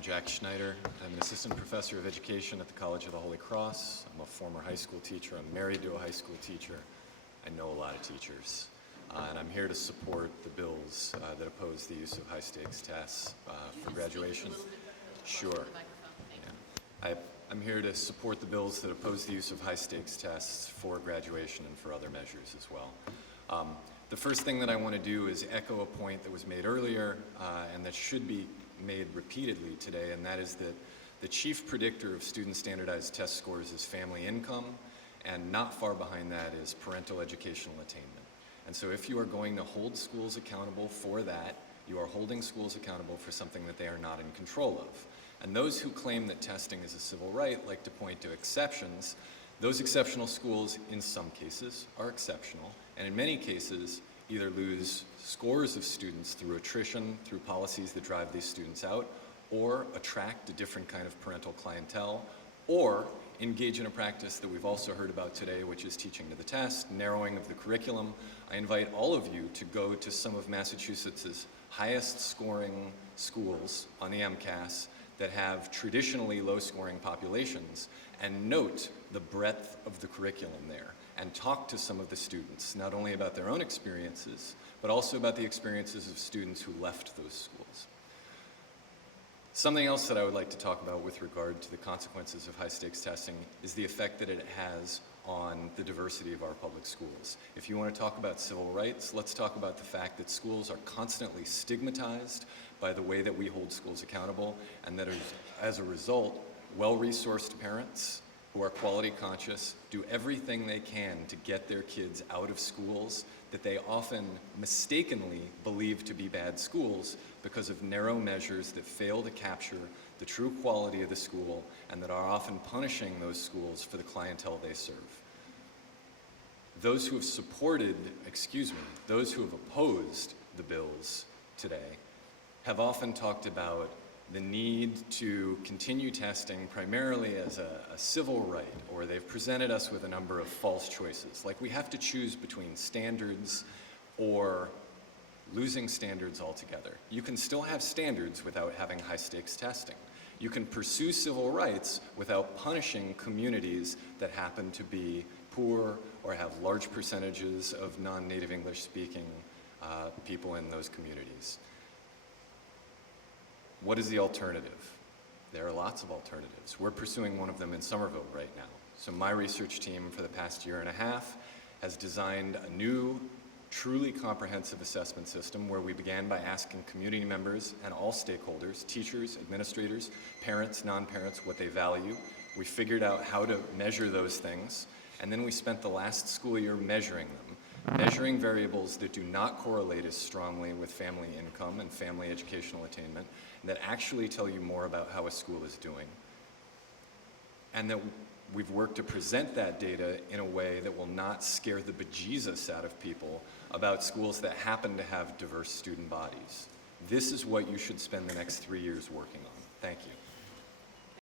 I'm Jack Schneider. I'm an assistant professor of education at the College of the Holy Cross. I'm a former high school teacher. I'm married to a high school teacher. I know a lot of teachers. And I'm here to support the bills that oppose the use of high-stakes tests for graduation. Sure. Yeah. I'm here to support the bills that oppose the use of high-stakes tests for graduation and for other measures as well. The first thing that I want to do is echo a point that was made earlier and that should be made repeatedly today, and that is that the chief predictor of student standardized test scores is family income, and not far behind that is parental educational attainment. And so if you are going to hold schools accountable for that, you are holding schools accountable for something that they are not in control of. And those who claim that testing is a civil right like to point to exceptions. Those exceptional schools, in some cases, are exceptional, and in many cases, either lose scores of students through attrition, through policies that drive these students out, or attract a different kind of parental clientele, or engage in a practice that we've also heard about today, which is teaching to the test, narrowing of the curriculum. I invite all of you to go to some of Massachusetts's highest scoring schools on the MCAS that have traditionally low-scoring populations, and note the breadth of the curriculum there, and talk to some of the students, not only about their own experiences, but also about the experiences of students who left those schools. Something else that I would like to talk about with regard to the consequences of high-stakes testing is the effect that it has on the diversity of our public schools. If you want to talk about civil rights, let's talk about the fact that schools are constantly stigmatized by the way that we hold schools accountable, and that as a result, well-resourced parents who are quality conscious do everything they can to get their kids out of schools that they often mistakenly believe to be bad schools because of narrow measures that fail to capture the true quality of the school and that are often punishing those schools for the clientele they serve. Those who have those who have opposed the bills today have often talked about the need to continue testing primarily as a civil right, or they've presented us with a number of false choices, like we have to choose between standards or losing standards altogether. You can still have standards without having high-stakes testing. You can pursue civil rights without punishing communities that happen to be poor or have large percentages of non-native English-speaking people in those communities. What is the alternative? There are lots of alternatives. We're pursuing one of them in Somerville right now. So my research team for the past year and a half has designed a new, truly comprehensive assessment system where we began by asking community members and all stakeholders, teachers, administrators, parents, non-parents, what they value. We figured out how to measure those things, and then we spent the last school year measuring them, measuring variables that do not correlate as strongly with family income and family educational attainment, that actually tell you more about how a school is doing. And that we've worked to present that data in a way that will not scare the bejesus out of people about schools that happen to have diverse student bodies. This is what you should spend the next 3 years working on. Thank you.